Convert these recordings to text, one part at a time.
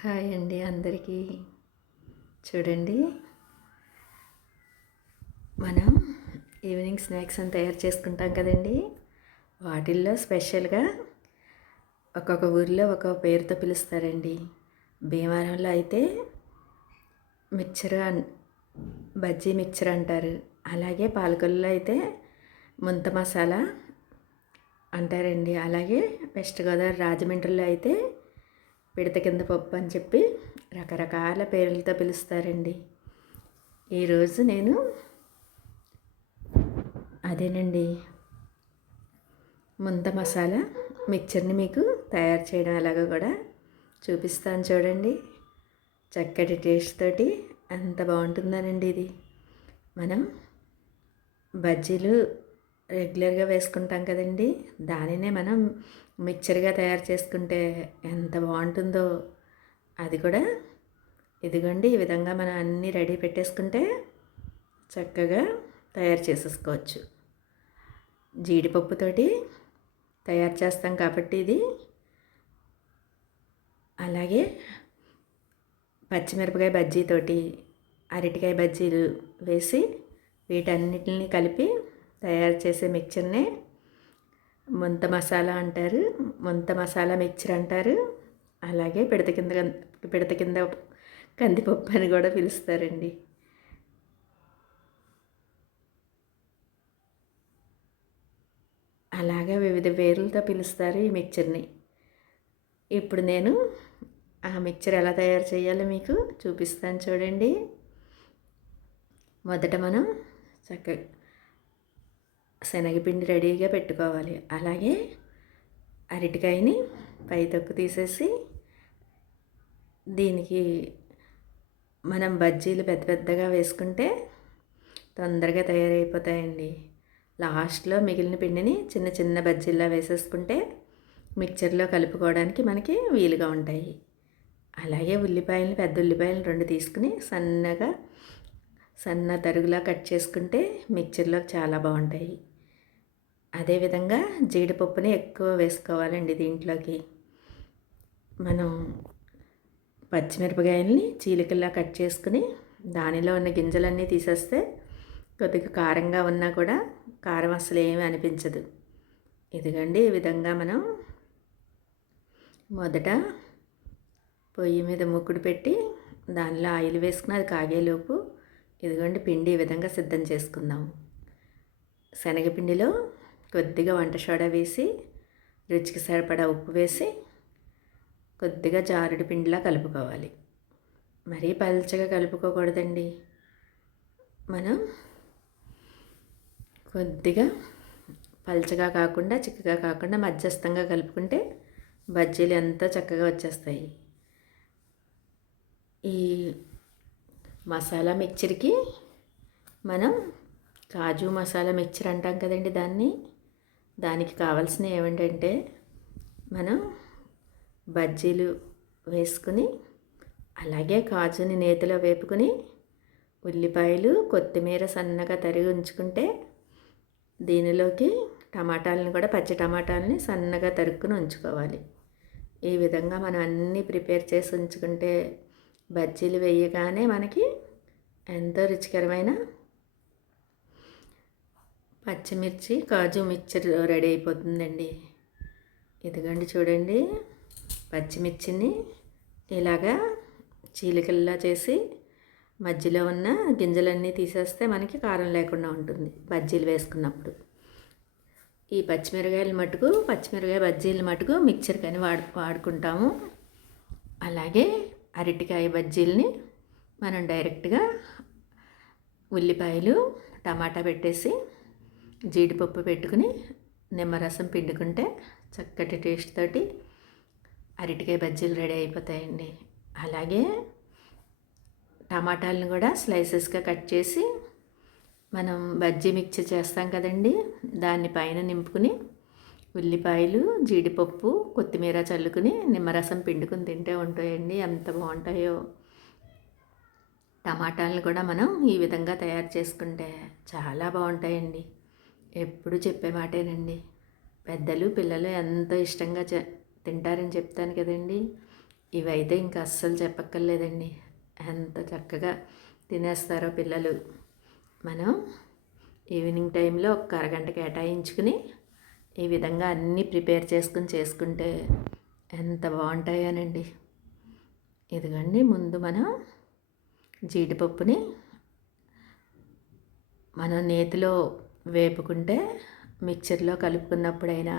Hi అండి అందరికీ. చూడండి, మనం ఈవినింగ్ స్నాక్స్ అని తయారు చేసుకుంటాం కదండి. వాటిల్లో స్పెషల్గా ఒక్కొక్క ఊరిలో ఒక్కొక్క పేరుతో పిలుస్తారండి. భీమవరంలో అయితే మిక్చర్ బజ్జీ మిక్చర్ అంటారు. అలాగే పాలకొల్లులో అయితే ముంత మసాలా అంటారండి. అలాగే వెస్ట్ గోదావరి రాజమండ్రిలో అయితే పిడత కింద పప్పు అని చెప్పి రకరకాల పేర్లతో పిలుస్తారండి. ఈరోజు నేను అదేనండి ముంత మసాలా మిక్చర్ని మీకు తయారు చేయడం ఎలాగో కూడా చూపిస్తాను చూడండి. చక్కటి టేస్ట్ తోటి ఎంత బాగుంటుందనండి ఇది. మనం బజ్జీలు రెగ్యులర్గా వేసుకుంటాం కదండి, దానినే మనం మిక్చర్గా తయారు చేసుకుంటే ఎంత బాగుంటుందో. అది కూడా ఇదిగోండి, ఈ విధంగా మనం అన్నీ రెడీ పెట్టేసుకుంటే చక్కగా తయారు చేసేసుకోవచ్చు. జీడిపప్పుతోటి తయారు చేస్తాం కాబట్టి ఇది. అలాగే పచ్చిమిరపకాయ బజ్జీతోటి అరటికాయ బజ్జీలు వేసి వీటన్నిటిని కలిపి తయారు చేసే మిక్చర్నే ముంత మసాలా అంటారు, ముంత మసాలా మిక్చర్ అంటారు. అలాగే పిడత కింద కందిపప్పు అని కూడా పిలుస్తారండి. అలాగా వివిధ పేర్లతో పిలుస్తారు ఈ మిక్చర్ని. ఇప్పుడు నేను ఆ మిక్చర్ ఎలా తయారు చేయాలో మీకు చూపిస్తాను చూడండి. మొదట మనం చక్కగా శనగపిండి రెడీగా పెట్టుకోవాలి. అలాగే అరటికాయని పై తొక్కు తీసేసి దీనికి మనం బజ్జీలు పెద్ద పెద్దగా వేసుకుంటే తొందరగా తయారైపోతాయండి. లాస్ట్లో మిగిలిన పిండిని చిన్న చిన్న బజ్జీల్లా వేసేసుకుంటే మిక్చర్లో కలుపుకోవడానికి మనకి వీలుగా ఉంటాయి. అలాగే ఉల్లిపాయలు, పెద్ద ఉల్లిపాయలు 2 తీసుకుని సన్న తరుగులా కట్ చేసుకుంటే మిక్చర్లో చాలా బాగుంటాయి. అదేవిధంగా జీడిపప్పుని ఎక్కువ వేసుకోవాలండి దీంట్లోకి. మనం పచ్చిమిరపకాయలని చీలికల్లా కట్ చేసుకుని దానిలో ఉన్న గింజలన్నీ తీసేస్తే కొద్దిగా కారంగా ఉన్నా కూడా కారం అసలు ఏమీ అనిపించదు. ఇదిగండి, ఈ విధంగా మనం మొదట పొయ్యి మీద మూకుడు పెట్టి దానిలో ఆయిల్ వేసుకుని అది కాగేలోపు ఇదిగోండి పిండి ఈ విధంగా సిద్ధం చేసుకుందాము. శనగపిండిలో కొద్దిగా వంట సోడా వేసి రుచికి సరిపడా ఉప్పు వేసి కొద్దిగా జారుడు పిండిలా కలుపుకోవాలి. మరీ పల్చగా కలుపుకోకూడదండి. మనం కొద్దిగా పల్చగా కాకుండా చిక్కగా కాకుండా మధ్యస్థంగా కలుపుకుంటే బజ్జీలు ఎంతో చక్కగా వచ్చేస్తాయి. ఈ మసాలా మిక్చర్కి మనం కాజు మసాలా మిక్చర్ అంటాం కదండి దానికి కావాల్సినవి ఏమిటంటే మనం బజ్జీలు వేసుకుని అలాగే కాజుని నేతిలో వేపుకుని ఉల్లిపాయలు, కొత్తిమీర సన్నగా తరిగి ఉంచుకుంటే దీనిలోకి టమాటాలను కూడా పచ్చి టమాటాలని సన్నగా తరుక్కుని ఉంచుకోవాలి. ఈ విధంగా మనం అన్నీ ప్రిపేర్ చేసి ఉంచుకుంటే బజ్జీలు వేయగానే మనకి ఎంతో రుచికరమైన పచ్చిమిర్చి కాజు మిక్చర్ రెడీ అయిపోతుందండి. ఇదిగోండి చూడండి, పచ్చిమిర్చిని ఇలాగా చీలికల్లా చేసి మధ్యలో ఉన్న గింజలన్నీ తీసేస్తే మనకి కారం లేకుండా ఉంటుంది బజ్జీలు వేసుకున్నప్పుడు. ఈ పచ్చిమిరకాయ బజ్జీలు మటుకు మిక్చర్ కానీ వాడుకుంటాము. అలాగే అరటికాయ బజ్జీలని మనం డైరెక్ట్గా ఉల్లిపాయలు, టమాటా పెట్టేసి జీడిపప్పు పెట్టుకుని నిమ్మరసం పిండుకుంటే చక్కటి టేస్ట్ తోటి అరటికాయ బజ్జీలు రెడీ అయిపోతాయండి. అలాగే టమాటాలను కూడా స్లైసెస్గా కట్ చేసి మనం బజ్జీ మిక్చర్ చేస్తాం కదండి, దాన్ని పైన నింపుకుని ఉల్లిపాయలు, జీడిపప్పు, కొత్తిమీర చల్లుకుని నిమ్మరసం పిండుకుని తింటే ఉంటాయండి, ఎంత బాగుంటాయో. టమాటాలను కూడా మనం ఈ విధంగా తయారు చేసుకుంటే చాలా బాగుంటాయండి. ఎప్పుడు చెప్పే మాటేనండి. పెద్దలు పిల్లలు ఎంతో ఇష్టంగా తింటారని చెప్తాను కదండి. ఇవైతే ఇంకా అస్సలు చెప్పక్కర్లేదండి. ఎంత చక్కగా తినేస్తారో పిల్లలు. మనం ఈవినింగ్ టైంలో ఒక అరగంట కేటాయించుకుని ఈ విధంగా అన్నీ ప్రిపేర్ చేసుకుంటే ఎంత బాగుంటాయోనండి. ఇదిగోండి, ముందు మనం జీడిపప్పుని మనం నేతిలో వేపుకుంటే మిక్చర్లో కలుపుకున్నప్పుడైనా,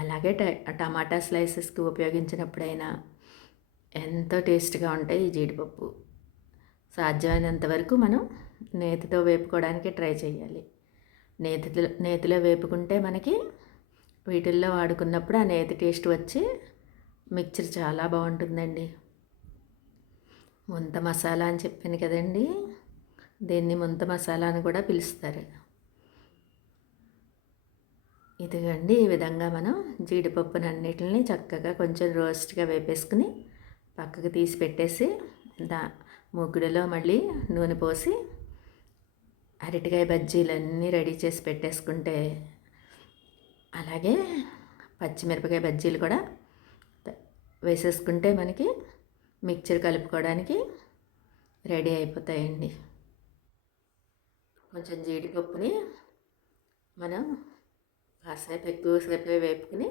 అలాగే టమాటా స్లైసెస్కి ఉపయోగించినప్పుడైనా ఎంతో టేస్ట్గా ఉంటాయి ఈ జీడిపప్పు. సాధ్యమైనంత వరకు మనం నేతితో వేపుకోవడానికి ట్రై చేయాలి. నేతిలో వేపుకుంటే మనకి వీటిల్లో వాడుకున్నప్పుడు ఆ నేతి టేస్ట్ వచ్చి మిక్చర్ చాలా బాగుంటుందండి. ముంత మసాలా అని చెప్పాను కదండి, దీన్ని ముంత మసాలా అని కూడా పిలుస్తారు. ఇదిగండి, ఈ విధంగా మనం జీడిపప్పునన్నిటిని చక్కగా కొంచెం రోస్ట్గా వేపేసుకుని పక్కకు తీసి పెట్టేసి ముగ్గుడులో మళ్ళీ నూనె పోసి అరటికాయ బజ్జీలన్నీ రెడీ చేసి పెట్టేసుకుంటే, అలాగే పచ్చిమిరపకాయ బజ్జీలు కూడా వేసేసుకుంటే మనకి మిక్చర్ కలుపుకోవడానికి రెడీ అయిపోతాయండి. కొంచెం జీడిపప్పుని మనం కాసేపు ఎక్కువసేపు వేపుకుని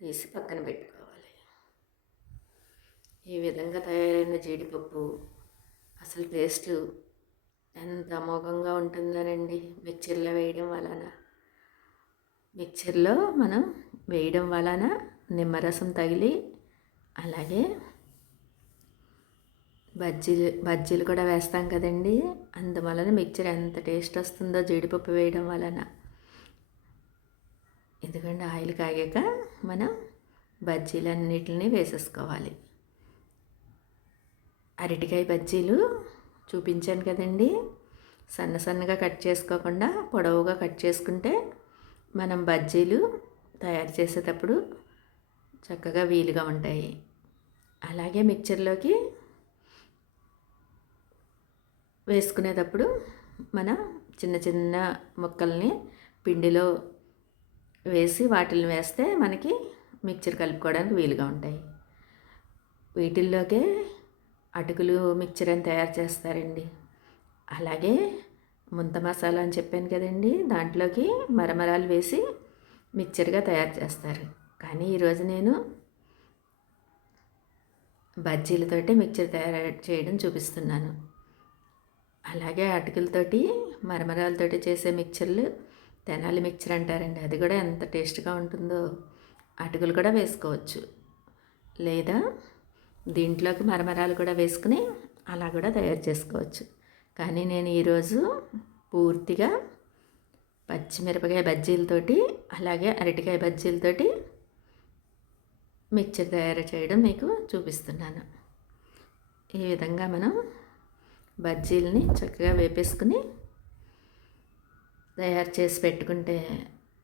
తీసి పక్కన పెట్టుకోవాలి. ఈ విధంగా తయారైన జీడిపప్పు అసలు టేస్ట్ ఎంత అమోఘంగా ఉంటుందోనండి మిక్చర్లో వేయడం వలన నిమ్మరసం తగిలి, అలాగే బజ్జీలు కూడా వేస్తాం కదండి, అందువలన మిక్చర్ ఎంత టేస్ట్ వస్తుందో జీడిపప్పు వేయడం వలన. ఎందుకంటే ఆయిల్ కాగాక మనం బజ్జీలన్నిటిని వేసేసుకోవాలి. అరటికాయ బజ్జీలు చూపించాను కదండి, సన్నగా కట్ చేసుకోకుండా పొడవుగా కట్ చేసుకుంటే మనం బజ్జీలు తయారు చేసేటప్పుడు చక్కగా వీలుగా ఉంటాయి. అలాగే మిక్చర్లోకి వేసుకునేటప్పుడు మనం చిన్న ముక్కల్ని పిండిలో వేసి వాటిని వేస్తే మనకి మిక్చర్ కలుపుకోవడానికి వీలుగా ఉంటాయి. వీటిల్లోకే అటుకులు మిక్చర్ అని తయారు చేస్తారండి. అలాగే ముంత మసాలా అని చెప్పాను కదండి, దాంట్లోకి మరమరాలు వేసి మిక్చర్గా తయారు చేస్తారు. కానీ ఈరోజు నేను బజ్జీలతోటి మిక్చర్ తయారు చేయడం చూపిస్తున్నాను. అలాగే అటుకులతోటి మరమరాలతోటి చేసే మిక్చర్లు తెనాలి మిక్చర్ అంటారండి. అది కూడా ఎంత టేస్ట్గా ఉంటుందో. అటుకులు కూడా వేసుకోవచ్చు, లేదా దీంట్లోకి మరమరాలు కూడా వేసుకుని అలా కూడా తయారు చేసుకోవచ్చు. కానీ నేను ఈరోజు పూర్తిగా పచ్చిమిరపకాయ బజ్జీలతోటి అలాగే అరటికాయ బజ్జీలతోటి మిక్చర్ తయారు చేయడం మీకు చూపిస్తున్నాను. ఈ విధంగా మనం బజ్జీలని చక్కగా వేపేసుకుని తయారు చేసి పెట్టుకుంటే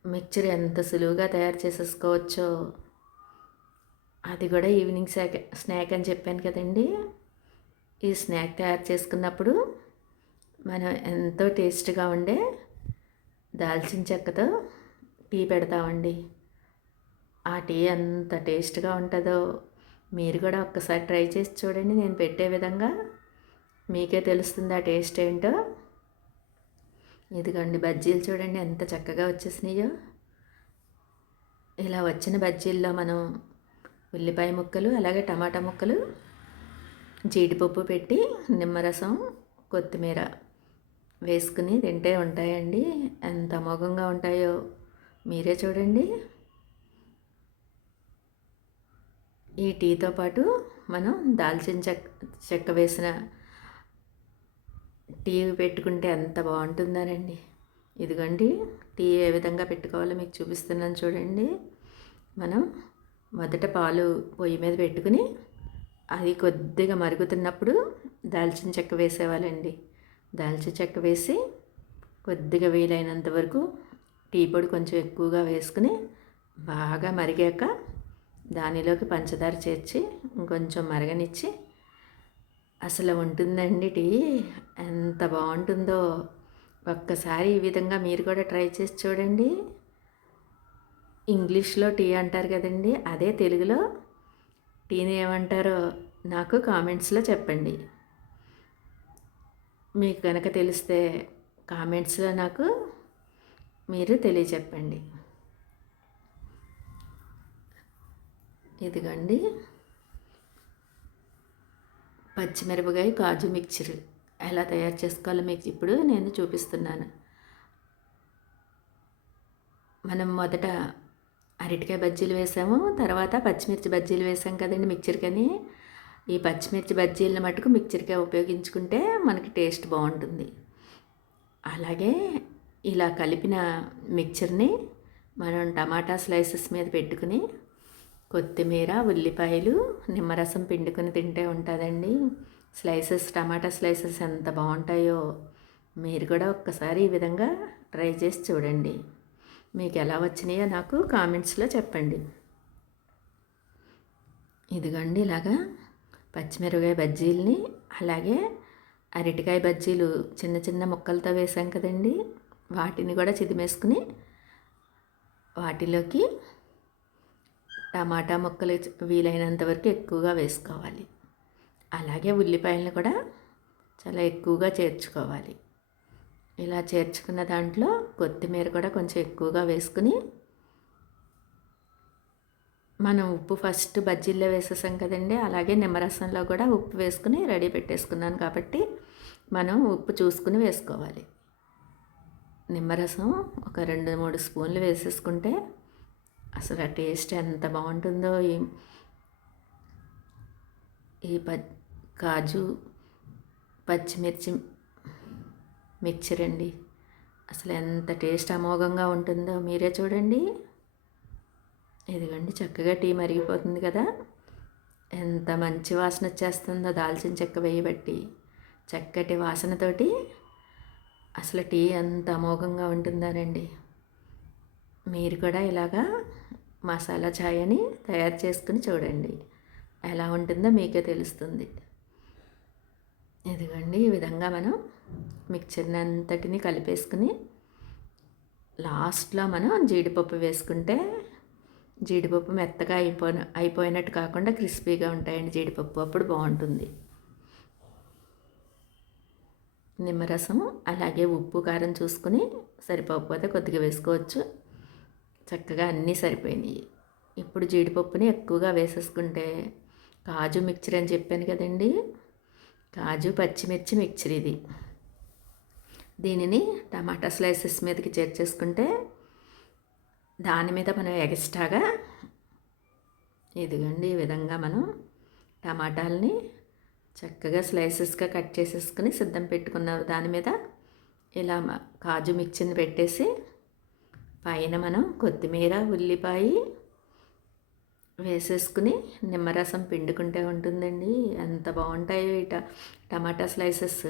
మిక్చర్ ఎంత సులువుగా తయారు చేసేసుకోవచ్చో. అది కూడా ఈవినింగ్ స్నాక్ అని చెప్పాను కదండి, ఈ స్నాక్ తయారు చేసుకున్నప్పుడు మనం ఎంతో టేస్ట్గా ఉండే దాల్చిన చెక్కతో టీ పెడతామండి. ఆ టీ ఎంత టేస్ట్గా ఉంటుందో మీరు కూడా ఒక్కసారి ట్రై చేసి చూడండి. నేను పెట్టే విధంగా మీకే తెలుస్తుంది ఆ టేస్ట్ ఏంటో. ఇదిగోండి, బజ్జీలు చూడండి ఎంత చక్కగా వచ్చేసినాయో. ఇలా వచ్చిన బజ్జీల్లో మనం ఉల్లిపాయ ముక్కలు అలాగే టమాటా ముక్కలు, జీడిపప్పు పెట్టి నిమ్మరసం, కొత్తిమీర వేసుకుని తింటే ఉంటాయండి. ఎంత అమోఘంగా ఉంటాయో మీరే చూడండి. ఈ టీతో పాటు మనం దాల్చిన చెక్క వేసిన టీ పెట్టుకుంటే ఎంత బాగుంటుందోనండి. ఇదిగోండి, టీ ఏ విధంగా పెట్టుకోవాలో మీకు చూపిస్తున్నాను చూడండి. మనం మొదట పాలు పొయ్యి మీద పెట్టుకుని అది కొద్దిగా మరుగుతున్నప్పుడు దాల్చిన చెక్క వేసేవాళ్ళండి. దాల్చిన చెక్క వేసి కొద్దిగా వీలైనంత వరకు టీ పొడి కొంచెం ఎక్కువగా వేసుకుని బాగా మరిగాక దానిలోకి పంచదార చేర్చి ఇంకొంచెం మరగనిచ్చి అసలు ఉంటుందండి టీ, ఎంత బాగుంటుందో. ఒక్కసారి ఈ విధంగా మీరు కూడా ట్రై చేసి చూడండి. ఇంగ్లీష్లో టీ అంటారు కదండి, అదే తెలుగులో టీని ఏమంటారో నాకు కామెంట్స్లో చెప్పండి. మీకు కనుక తెలిస్తే కామెంట్స్లో నాకు మీరు తెలియచెప్పండి. ఇదిగోండి పచ్చిమిరపకాయ కాజు మిక్చర్ ఎలా తయారు చేసుకోవాలో మీకు ఇప్పుడు నేను చూపిస్తున్నాను. మనం మొదట అరటికాయ బజ్జీలు వేసాము, తర్వాత పచ్చిమిర్చి బజ్జీలు వేసాం కదండి మిక్చర్కని. ఈ పచ్చిమిర్చి బజ్జీలను మటుకు మిక్చర్కే ఉపయోగించుకుంటే మనకి టేస్ట్ బాగుంటుంది. అలాగే ఇలా కలిపిన మిక్చర్ని మనం టమాటా స్లైసెస్ మీద పెట్టుకుని కొత్తిమీర, ఉల్లిపాయలు, నిమ్మరసం పిండుకొని తింటే ఉంటుందండి. స్లైసెస్, టమాటా స్లైసెస్ ఎంత బాగుంటాయో మీరు కూడా ఒక్కసారి ఈ విధంగా ట్రై చేసి చూడండి. మీకు ఎలా వచ్చినాయో నాకు కామెంట్స్లో చెప్పండి. ఇదిగోండి ఇలాగా పచ్చిమిరపకాయ బజ్జీలని, అలాగే అరటికాయ బజ్జీలు చిన్న చిన్న ముక్కలతో వేసాం కదండి, వాటిని కూడా చిదిమేసుకుని వాటిలోకి టమాటా ముక్కలు వీలైనంత వరకు ఎక్కువగా వేసుకోవాలి. అలాగే ఉల్లిపాయలను కూడా చాలా ఎక్కువగా చేర్చుకోవాలి. ఇలా చేర్చుకున్న దాంట్లో కొత్తిమీర కూడా కొంచెం ఎక్కువగా వేసుకుని, మనం ఉప్పు ఫస్ట్ బజ్జీల్లో వేసేసాం కదండి, అలాగే నిమ్మరసంలో కూడా ఉప్పు వేసుకుని రెడీ పెట్టేసుకున్నాను కాబట్టి మనం ఉప్పు చూసుకుని వేసుకోవాలి. నిమ్మరసం ఒక 2-3 స్పూన్లు వేసేసుకుంటే అసలు ఆ టేస్ట్ ఎంత బాగుంటుందో. ఈ కాజు పచ్చిమిర్చి మిక్చర్ అండి, అసలు ఎంత టేస్ట్ అమోఘంగా ఉంటుందో మీరే చూడండి. ఇదిగోండి చక్కగా టీ మరిగిపోతుంది కదా, ఎంత మంచి వాసన వచ్చేస్తుందో దాల్చిన చెక్క వేయబట్టి. చక్కటి వాసనతోటి అసలు టీ ఎంత అమోఘంగా ఉంటుందోనండి. మీరు కూడా ఇలాగా మసాలా ఛాయ్ అని తయారు చేసుకుని చూడండి, ఎలా ఉంటుందో మీకే తెలుస్తుంది. ఇదిగోండి ఈ విధంగా మనం మిక్చర్ని అంతటిని కలిపేసుకుని లాస్ట్లో మనం జీడిపప్పు వేసుకుంటే, జీడిపప్పు మెత్తగా అయిపోయినట్టు కాకుండా క్రిస్పీగా ఉంటాయండి జీడిపప్పు, అప్పుడు బాగుంటుంది. నిమ్మరసము అలాగే ఉప్పు కారం చూసుకుని సరిపోకపోతే కొద్దిగా వేసుకోవచ్చు. చక్కగా అన్నీ సరిపోయినాయి. ఇప్పుడు జీడిపప్పుని ఎక్కువగా వేసేసుకుంటే కాజు మిక్చర్ అని చెప్పాను కదండి, కాజు పచ్చిమిర్చి మిక్చర్ ఇది. దీనిని టమాటా స్లైసెస్ మీదకి చేర్చేసుకుంటే దాని మీద మనం ఎక్స్ట్రాగా ఇదిగోండి ఈ విధంగా మనం టమాటాలని చక్కగా స్లైసెస్గా కట్ చేసేసుకుని సిద్ధం పెట్టుకున్న దాని మీద ఇలా కాజు మిక్చర్ని పెట్టేసి పైన మనం కొత్తిమీర, ఉల్లిపాయ వేసేసుకుని నిమ్మరసం పిండుకుంటే ఉంటుందండి. ఎంత బాగుంటాయో ఈ టమాటా స్లైసెస్.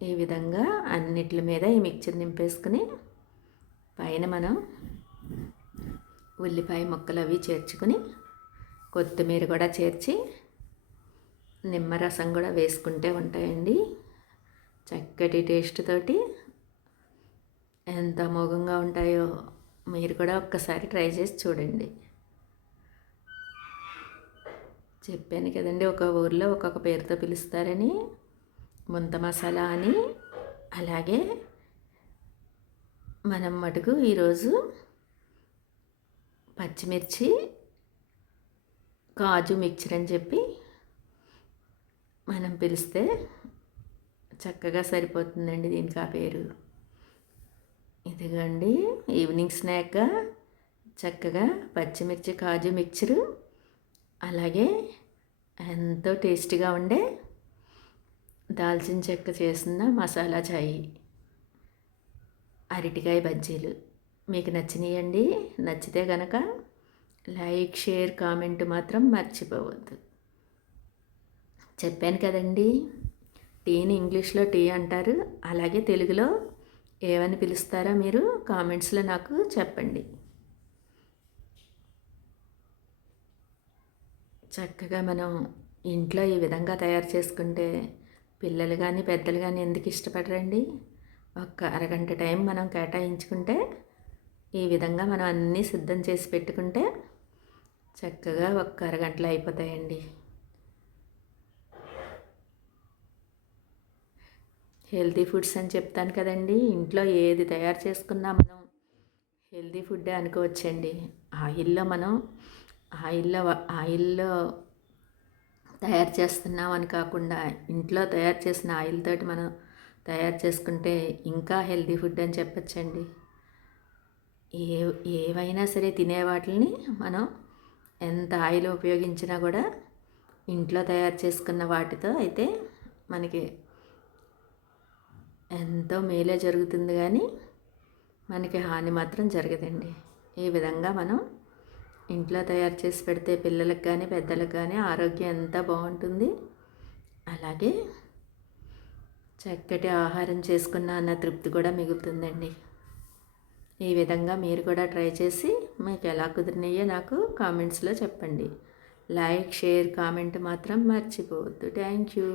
ఈ విధంగా అన్నిటి మీద ఈ మిక్చర్ నింపేసుకుని పైన మనం ఉల్లిపాయ ముక్కలు అవి చేర్చుకుని కొత్తిమీర కూడా చేర్చి నిమ్మరసం కూడా వేసుకుంటే ఉంటాయండి. చక్కటి టేస్ట్ తోటి ఎంత అమోఘంగా ఉంటాయో మీరు కూడా ఒక్కసారి ట్రై చేసి చూడండి. చెప్పాను కదండి, ఒక ఊర్లో ఒక్కొక్క పేరుతో పిలుస్తారని. ముంత మసాలా అని. అలాగే మనం మటుకు ఈరోజు పచ్చిమిర్చి కాజు మిక్చర్ అని చెప్పి మనం పిలిస్తే చక్కగా సరిపోతుందండి దీనికి ఆ పేరు. ఇదిగోండి ఈవినింగ్ స్నాక్గా చక్కగా పచ్చిమిర్చి కాజు మిక్చరు, అలాగే ఎంతో టేస్టీగా ఉండే దాల్చిన చెక్క చేసిన మసాలా చాయ్, అరటికాయ బజ్జీలు మీకు నచ్చినాయండి. నచ్చితే కనుక లైక్, షేర్, కామెంట్ మాత్రం మర్చిపోవద్దు. చెప్పాను కదండి, టీని ఇంగ్లీష్లో టీ అంటారు, అలాగే తెలుగులో ఏమని పిలుస్తారో మీరు కామెంట్స్లో నాకు చెప్పండి. చక్కగా మనం ఇంట్లో ఈ విధంగా తయారు చేసుకుంటే పిల్లలు కానీ పెద్దలు కానీ ఎందుకు ఇష్టపడరండి? ఒక్క అరగంట టైం మనం కేటాయించుకుంటే ఈ విధంగా మనం అన్నీ సిద్ధం చేసి పెట్టుకుంటే చక్కగా ఒక్క అరగంటలో అయిపోతాయండి. హెల్తీ ఫుడ్స్ అని చెప్తాను కదండి, ఇంట్లో ఏది తయారు చేసుకున్నా మనం హెల్తీ ఫుడ్డే అనుకోవచ్చండి. ఆయిల్లో తయారు చేస్తున్నామని కాకుండా ఇంట్లో తయారు చేసిన ఆయిల్ తోటి మనం తయారు చేసుకుంటే ఇంకా హెల్తీ ఫుడ్ అని చెప్పచ్చండి. ఏవైనా సరే తినే వాటిని మనం ఎంత ఆయిల్ ఉపయోగించినా కూడా ఇంట్లో తయారు చేసుకున్న వాటితో అయితే మనకి ఎంతో మేలే జరుగుతుంది, కానీ మనకి హాని మాత్రం జరగదండి. ఈ విధంగా మనం ఇంట్లో తయారు చేసి పెడితే పిల్లలకు కానీ పెద్దలకు కానీ ఆరోగ్యం ఎంత బాగుంటుంది, అలాగే చక్కటి ఆహారం చేసుకున్న అన్న తృప్తి కూడా మిగులుతుందండి. ఈ విధంగా మీరు కూడా ట్రై చేసి మీకు ఎలా కుదిరినాయో నాకు కామెంట్స్లో చెప్పండి. లైక్, షేర్, కామెంట్ మాత్రం మర్చిపోవద్దు. Thank you.